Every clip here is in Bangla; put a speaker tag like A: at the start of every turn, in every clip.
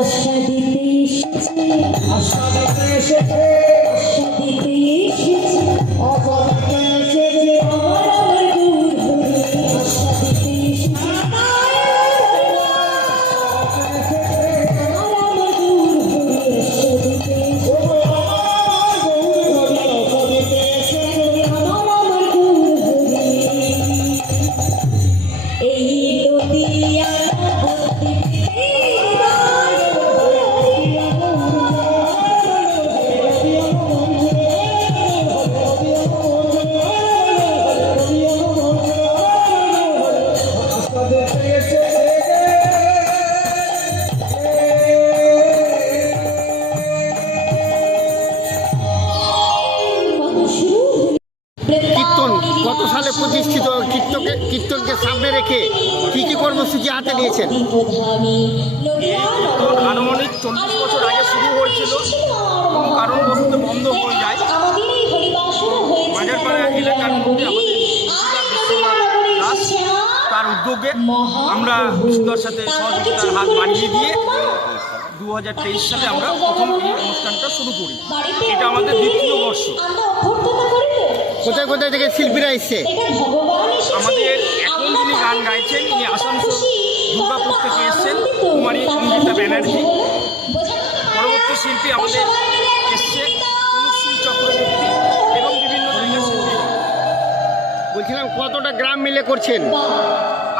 A: আশা দিতে এসেছে। আশা দিতে এসেছে। দিতে এসেছে। আশা
B: কত সালে প্রতিষ্ঠিত কীর্তনকে কীর্তনকে সামনে রেখে কী কী কর্মসূচি হাতে নিয়েছেন?
C: আনুমানিক চল্লিশ বছর আগে শুরু হয়েছিল। কোনো কারণবশত বন্ধ হয়ে যায়। বাজারপাড়া এলাকার মধ্যে তার উদ্যোগে আমরা বিষ্ণুদার সাথে সহযোগিতার হাত বাড়িয়ে দিয়ে দু হাজার তেইশ সালে আমরা প্রথম এই অনুষ্ঠানটা শুরু করি। এটা আমাদের দ্বিতীয় বর্ষ।
B: কোথায় কোথায় থেকে শিল্পীরা এসছে?
C: আমাদের এখন যিনি গান গাইছেন ইনি আসানসোল দুর্গাপুর থেকে এসছেন কুমারী অঙ্কিতা ব্যানার্জি। পরবর্তী শিল্পী আমাদের এসছে তনুশ্রী চক্রবর্তী এবং বিভিন্ন জায়গার শিল্পী।
B: বলছিলাম কতটা গ্রাম মিলে করছেন?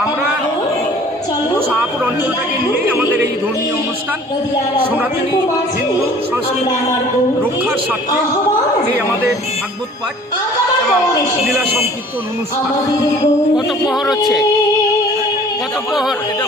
C: আমরা পুরো শাহপুর অঞ্চলটাকে নিয়েই আমাদের এই ধর্মীয় অনুষ্ঠান সনাতনী হিন্দু সংস্কৃতি রক্ষার স্বার্থে এই আমাদের ভাগবত পাঠ এবং লীলা সংকীর্তন অনুষ্ঠান।
B: কত প্রহর হচ্ছে? কত প্রহর?
C: এটা